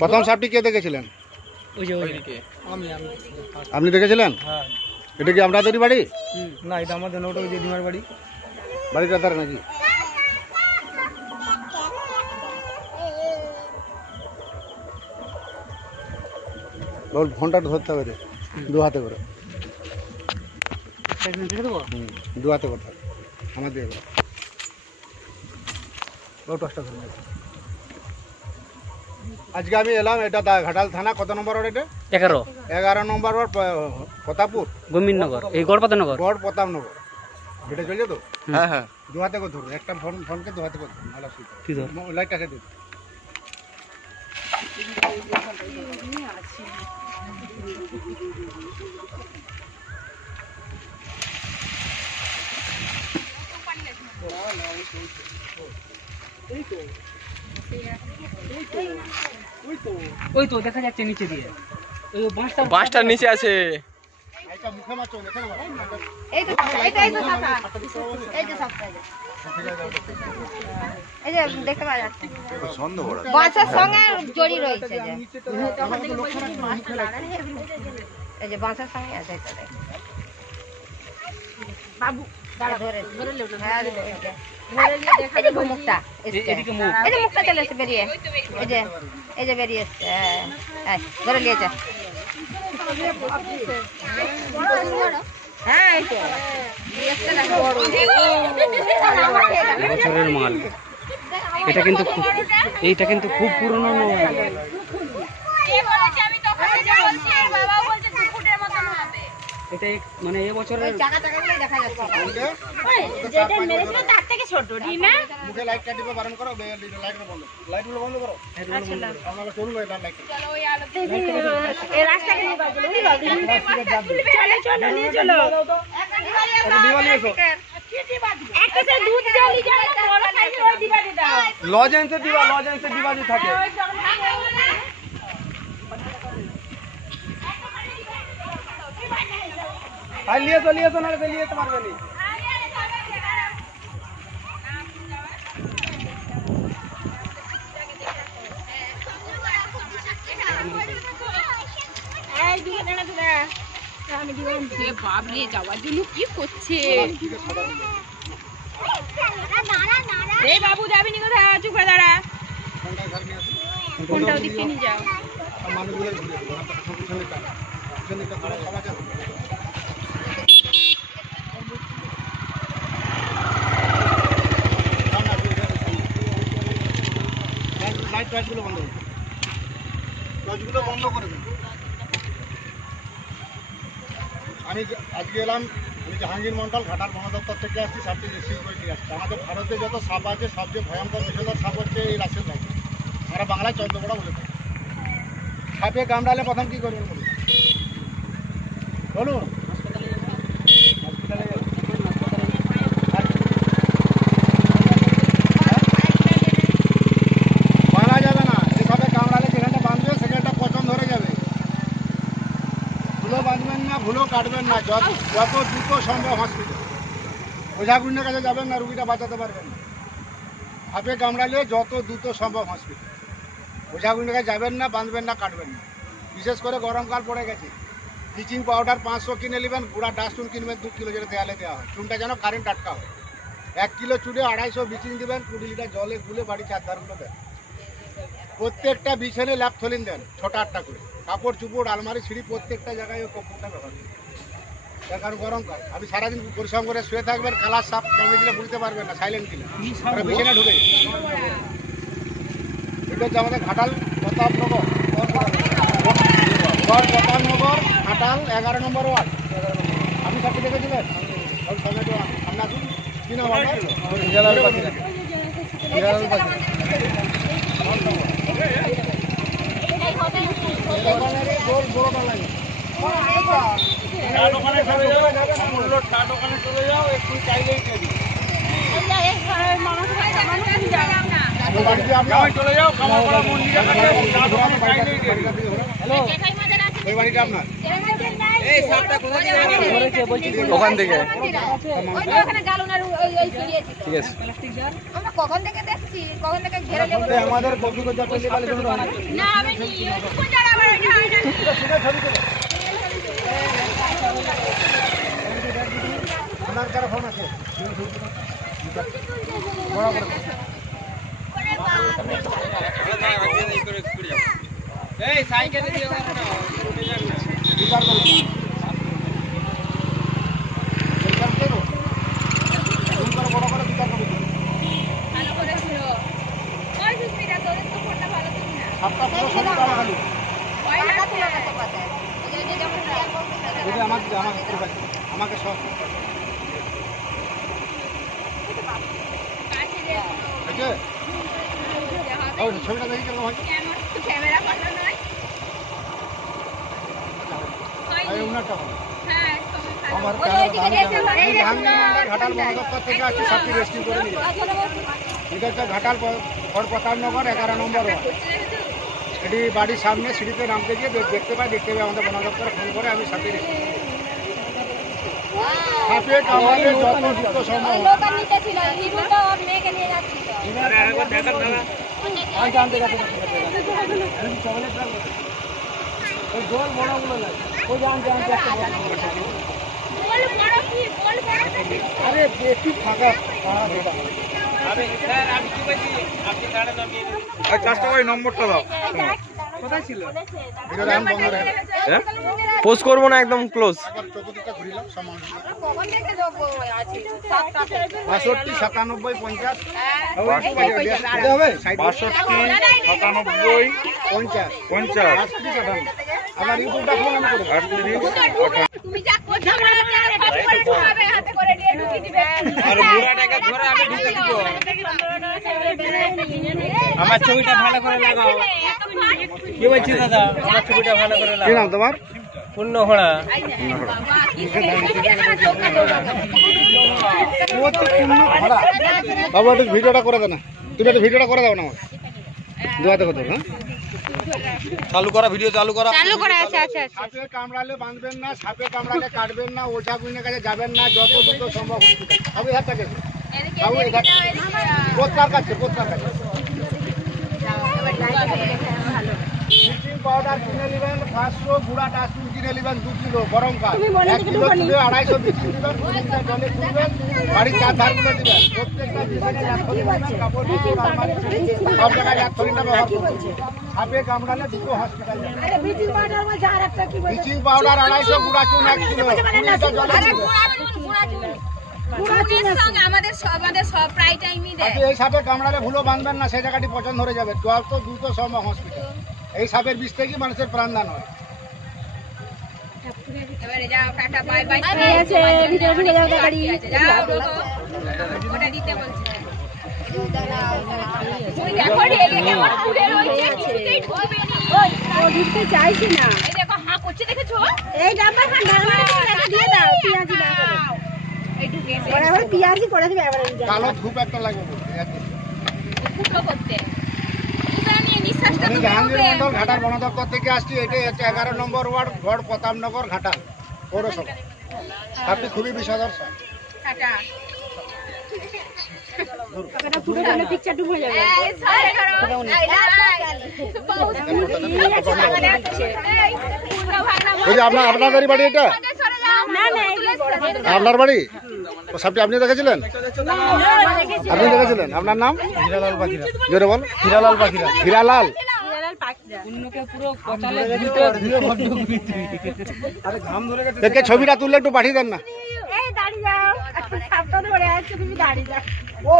প্রথম সাপটি কে দেখেছিলেন? আপনি দেখেছিলেন? হ্যাঁ। এটা কি আপনাদেরই বাড়ি? না, এটা আমাদের ওটা ওই দিদিমার বাড়ি। বাড়িটা তার নাকি? ফোনটা ধরতে হবে রে, দু হাতে করে। দু হাতে কথা আমাদের আজকে আমি এলাম, এটা ঘাটাল থানা, কত নম্বর ওয়ার্ড এটা? 11 নম্বর ওয়ার্ড, প্রতাপপুর গোবিন্দনগর, এই গড়পাতানগর। গড় প্রতাপনগর। এটা চলছে তো? হ্যাঁ হ্যাঁ। দু হাতে করে ধরুন, একটা ফোনকে দু হাতে করে ধরুন। ভালো লাইটটাকে দিন। ওই তো দেখা যাচ্ছে নিচে দিয়ে, ওই বাঁশটার নিচে আছে। দেখতে পাওয়া যাচ্ছে বাঁশের সঙ্গে জড়ি রয়েছে, এই যে বাঁশের সঙ্গে আছে। বাবু মুখটা চলে এসে বেরিয়ে, এই যে বেরিয়ে এসছে, ধরে নিয়েছে। হ্যাঁ, বছরের মাল। এটা কিন্তু এইটা কিন্তু খুব পুরনো নয়। এটা মানে এই বছরের দেখা যাচ্ছে। মুখে লাইট কাটিবে, বারণ করো, লাইটগুলো বন্ধ করো। আপনারা চলুন, লজেন্সে দিবা, লজেন্সে দিবা যে থাকে। আর লিয়ে তো না, লিয়ে তো পারবে না। বাবরে, যাওয়ার জন্য কি করছে? এই বাবু যাবি নি কোথায়? চুপ করে দাঁড়া, ফোনটা ওদিকে নিয়ে যাও। লাইটগুলো বন্ধ করুন, টর্চগুলো বন্ধ করে দিন। আমি আজকে এলাম, আমি জাহাঙ্গীর মন্ডল, ঘাটাল বন দপ্তর থেকে আসছি, সাপটি রিসিভ করে নিয়ে আসছি। আমাদের ভারতে যত সাপ আছে সবচেয়ে ভয়ঙ্কর বিষধর সাপ হচ্ছে এই রাসেল ভাই, আমরা বাংলায় চন্দ্রপড়া বলে থাকি। সাপে কামড়ালে প্রথম কী করবেন বলুন? বাঁধা যাবে না, যেভাবে কামড়ালে যেখানটা বাঁধবে সেখানটা পচন ধরে যাবে। ভুলো বাঁধবেন না, ভুলো কাটবেন না, যত দ্রুত সম্ভব হসপিটাল। ওঝাগুন্ডের কাছে যাবেন না, রুগীটা বাঁচাতে পারবেন না। সাপে কামড়ালে যত দ্রুত সম্ভব হসপিটাল। ওঝাগুন্ডের কাছে যাবেন না, বাঁধবেন না, কাটবেন না। বিশেষ করে গরমকাল পড়ে গেছে, ব্লিচিং পাউডার 500 কিনে নেবেন, গুঁড়া ডাস্টুন কিনবেন 2 কিলো, যেটা দেয়ালে দেওয়া হয়। চুনটা যেন কারেন্ট আটকা হয়। 1 কিলো চুনে 250 ব্লিচিং দেবেন, 20 লিটার জলে গুলে বাড়ি চারধারগুলো দেন। প্রত্যেকটা বিছানে ল্যাপথলিন দেন, 6-8টা করে। কাপড় চুপড়, আলমারি, সিঁড়ি, প্রত্যেকটা জায়গায় ওই কম্পোর্টটা ব্যবহার করবেন। তার কারণ গরমকাল, আপনি সারাদিন পরিশ্রম করে শুয়ে থাকবেন, কালার সাপ কামড়ে দিলে বুঝতে পারবেন না, সাইলেন্ট দিলে বিছানে ঢুকে। এটা হচ্ছে আমাদের ঘাটাল প্রতাপনগর, প্রতাপনগর ঘাটাল 11 নম্বর ওয়ার্ড। আপনি সাপটি দেখেছিলেন? আপনার আসুন, কি নাম আপনার? বড়টা লাগে। দোকানে চলে যাও, একটু চাইলেই চলে যাও, খামারপাড়া মন্দিরে ওই বাড়িটা আপনার? ওখান থেকে ওই সরিয়েছি ঠিক আছে আমরা কখন থেকে দেখছি কখন থেকে ঘেরে লেবো আমাদের কপি করতে পেলে পালে না আমি নিয়ে কোন জায়গা আবার এটা হয় না আমার কাছে ফোন আছে এই সাইকেলে দিয়ে না বিচার করো বিচার করো তুমি করে বড় করে বিচার করো ভালো করেছিল ওই সুস্মিতা তোদের তো ফোনটা ভালো ছিল না সবটা পুরো সব করা খালি ভয় টাকা লাগছে তুলে করতে পারে এই যে যেমন খেয়াল করতে যদি আমাকে করে পাই আমাকে সব কাছে যে ঠিক আছে ওই ছবিটা দেখি কেমন হয় কেমন ক্যামেরা ভালো নয় এই উনারটা ভালো হ্যাঁ আমার ওই ওইদিকে রেখে ভালো ঘাটাল বন দপ্তর থেকে আসছি সবটি রেস্কিউ করে নিয়ে এটা হচ্ছে ঘাটাল প্রতাপনগর 11 নম্বর ওয়ার্ড এটি বাড়ির সামনে সিঁড়িতে নামতে গিয়ে দেখতে পাই আমাদের বন দপ্তরে ফোন করে আমি সাথে রেস্কিউ সাপে কামড়ালে যত দ্রুত সম্ভব ওই লোকাল নিচে ছিল হিরুটা ওর মেয়েকে নিয়ে যাচ্ছিল ওই জল বড়গুলো লাগে ওই জানতে জানতে একটা বড় বল বড় কি বল বড় কি আরে একটু ফাঁকা পাড়া যেটা আমি স্যার আমি কি বলছি আপনি দাঁড়া নামিয়ে দিন ওই কাজটা ওই নম্বরটা দাও কোথায় ছিল ভিডিওটা আমি বন্ধ রেখে হ্যাঁ পোস্ট করবো না একদম ক্লোজ আবার চতুর্দিকটা ঘুরিলাম সমান কখন থেকে লোক আছে 7টা 62 97 50 এটা হবে 62 97 50 আবার ইউটিউবটা ফোন আমি করে তুমি যা করছো না ফট করে ঢুকাবে হাতে করে নিয়ে ঢুকিয়ে দিবে আর বুড়াটাকে ধরে আমি ঢুকে দিব আমার ছবিটা ভালো করে লাগাও কি বলছিস দাদা আমার ছবিটা ভালো করে কি লাগাও নাম তোমার পূর্ণ হড়া বাবু একটু ভিডিওটা করে দাও না তুমি একটু ভিডিওটা করে দাও না আমার দোয়াতে কথা হ্যাঁ চালু করা ভিডিও চালু করা চালু করে আছে আচ্ছা আচ্ছা সাপে কামড়ালে বাঁধবেন না সাপে কামড়ালে কাটবেন না ওঝা গুইনের কাছে যাবেন না যত দ্রুত সম্ভব সবই হাত থাকে বাবু এটা কোথার কাছে ব্লিচিং পাউডার কিনে নেবেন 500 গুঁড়া ডাস্টবিন কিনে নেবেন 2 কিলো গরম কাজ 1 কিলো তুলে 250 ব্লিচিং দিবেন প্রতিটা জলে খুলবেন বাড়ির চার ধারগুলো দিবেন প্রত্যেকটা বিছানায় এক থলি দিবেন কাপড় দিবেন আলমারি সব জায়গায় এক থলিটা ব্যবহার করবেন সাপে কামড়ালে দুটো হসপিটাল যাবেন ব্লিচিং পাউডার 250 গুঁড়া চুন 1 কিলো 20টা জলে দিবেন সঙ্গে আমাদের সব প্রায় টাইমই দেয় আপনি এই সাপে কামড়ালে ভুলো বাঁধবেন না সেই জায়গাটি পচন ধরে যাবে যত দ্রুত সম্ভব হসপিটাল এই সাপের বিষ থেকে মানুষের প্রাণদান হয় এবারে যাও টাটা বাই বাই আছে ভিতরে ঢুকে যাও গাড়ি যাও ওটা দিতে বলছি ওই দেখো রে কেমন ঘুরে রয়েছে কিছুতেই ঢুকবে না ও ঢুকতে চাইছি না এই দেখো হাঁ করছে দেখেছো এই ডাব্বা খান্ডা দিয়ে দাও পিয়াজি না করে এই ঢুকে এসে পরে আবার পিয়াজি করে দিবে এবারে কালো ধূপ একটা লাগবে ফুটো করতে ফুটো নিয়ে নিঃশ্বাসটা আমি তো জাহাঙ্গীর বেরোবে। মন্ডল ঘাটাল বন দপ্তর থেকে আসছি এটাই হচ্ছে 11 নম্বর ওয়ার্ড গড় প্রতাপনগর ঘাটাল পৌরসভা আপনি খুবই বিষাদর স্যার টাটা ফুটো করলে পিকচার ডুব হয়ে যাবে এই সাড়ে 11 এই বহুত আমাদের আছে এই পূর্ণ ভাই না ওই যে আপনাদের বাড়ি এটা সরে যাও না না এই বড় আপনার বাড়ি ও সাপটি আপনি দেখেছিলেন আপনি দেখেছিলেন আপনার নাম হীরালাল পাখিরা জোরে বল হীরালাল পাখিরা হীরালাল আরে ঘাম ধরে গেছে একে ছবিটা তুললে একটু পাঠিয়ে দেন না এই দাঁড়িয়ে যাও সাবধানে ধরে আছে তুমি দাঁড়িয়ে যাও ও